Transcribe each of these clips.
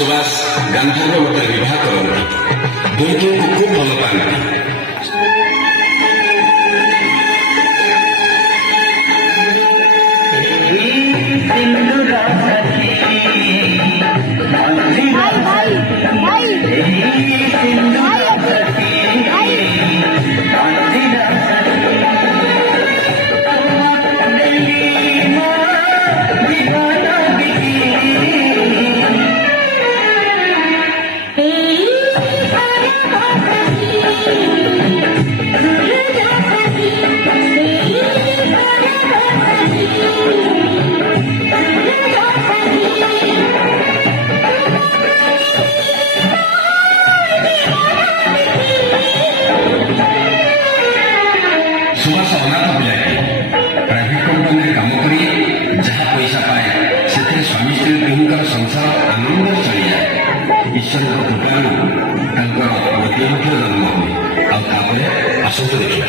ସୁବାସ ଗାନ୍ଧୀଙ୍କ ମତରେ ବିବାହ କରନ୍ତି। ଦୁଇଟିଙ୍କୁ ଖୁବ୍ ଭଲ ପାଆନ୍ତି। ସୁବାସ ଅନାଥ ପିଲାଟି ପ୍ରାଇଭେଟ କମ୍ପାନୀରେ କାମ କରି ଯାହା ପଇସା ପାଏ ସେଥିରେ ସ୍ୱାମୀ ସ୍ତ୍ରୀ ଦୁହିଁଙ୍କର ସଂସାର ଆନନ୍ଦରେ ଚଳିଯାଏ। ଈଶ୍ୱରଙ୍କ କୃପାରୁ ତାଙ୍କର ଗୋଟିଏ ମୁଖ୍ୟ ଜନ୍ମ ହୁଏ। ଆଉ ତାପରେ ଆସନ୍ତୁ ଦେଖିବା।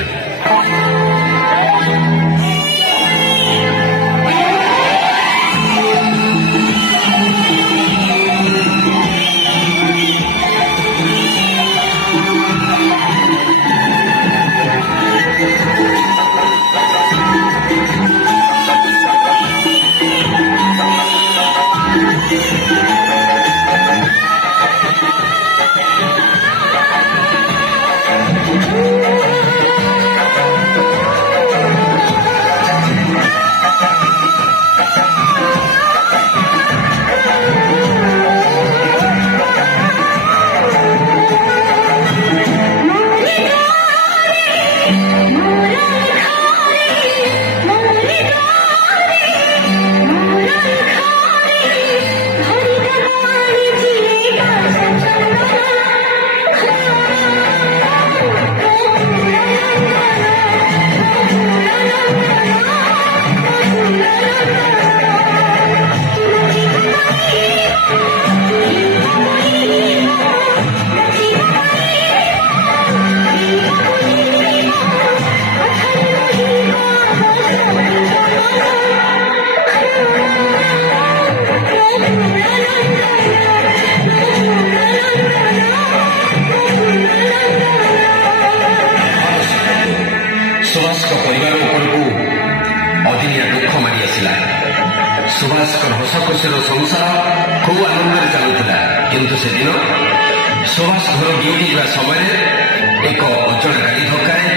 ସୁବାସଙ୍କ ପରିବାର ଉପରକୁ ଅଦିନିଆ ଦୁଃଖ ମାଡ଼ି ଆସିଲା। ସୁବାସଙ୍କର ହସ ଖୁସିର ସଂସାର ଖୁବ୍ ଆନନ୍ଦରେ ଚାଲୁଥିଲା। କିନ୍ତୁ ସେଦିନ ସୁବାସ ଘର ଡ୍ୟୁଟି ଯିବା ସମୟରେ ଏକ ଅଜଣା ଗାଡ଼ି ଧକ୍କାରେ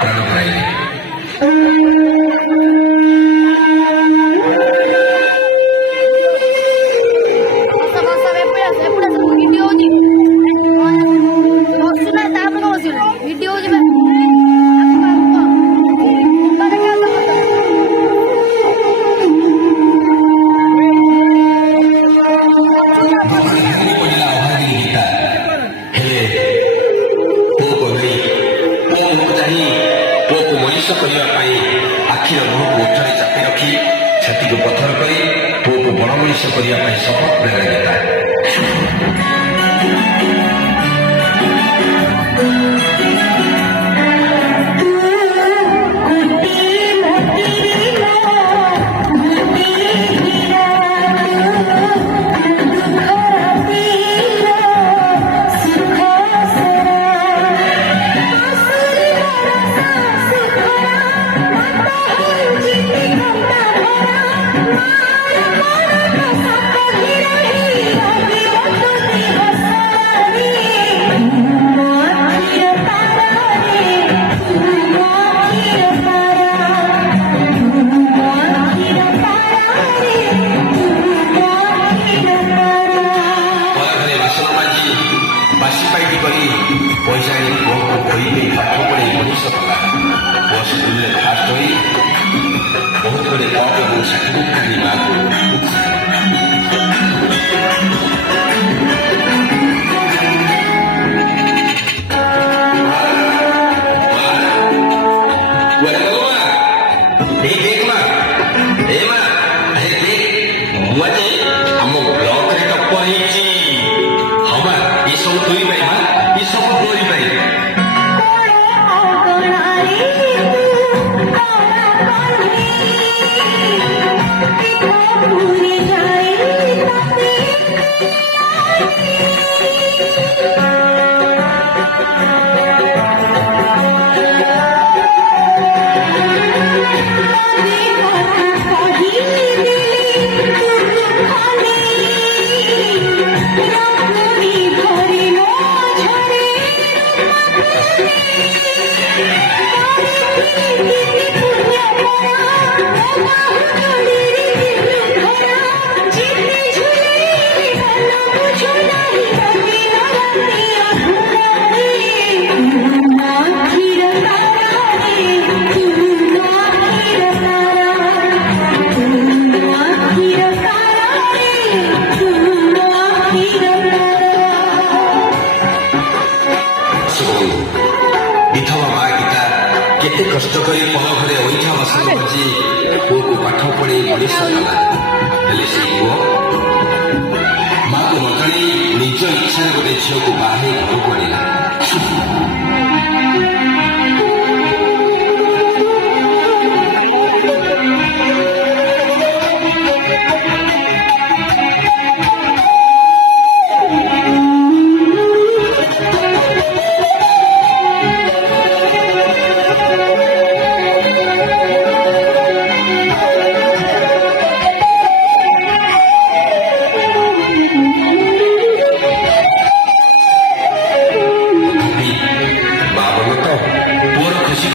ପ୍ରାଣ ହରାଇଲେ। ପୁଅକୁ ମଣିଷ କରିବା ପାଇଁ ଆଖିର ମୁହଁକୁ ଉଚ୍ଚରେ ଚାପି ରଖି ଛାତିକୁ ପଥର କରି ପୁଅକୁ ବଡ଼ ମଣିଷ କରିବା ପାଇଁ ଶପଥ ନେଲା। ପଇସା ଆଣି ପୁଅକୁ ଖୋଇ ଦେଇ ପାଠ ପଢ଼େଇ ମଣିଷ କଲା। ପୁଅ ସ୍କୁଲରେ ଫାଷ୍ଟ ହୋଇ ବହୁତ ଗୁଡ଼ିଏ କପ୍ ଏବଂ ସାର୍ଟିଫିକେଟ୍ ଆଣି ମାଆକୁ ଆମ ବ୍ଲକରେ ଟପ୍ପର ହେଇଛି। ହଁ ବା, ଏସବୁ ତୋରି ପାଇଁ ବା, ଏସବୁ ତୋରି ପାଇଁ। କଷ୍ଟ କରି ପର ଘରେ ଅଇଁଠା ବାସନ ବସି ପୁଅକୁ ପାଠ ପଢ଼େଇ ମଣିଷ କଲା। ହେଲେ ସେଇ ପୁଅ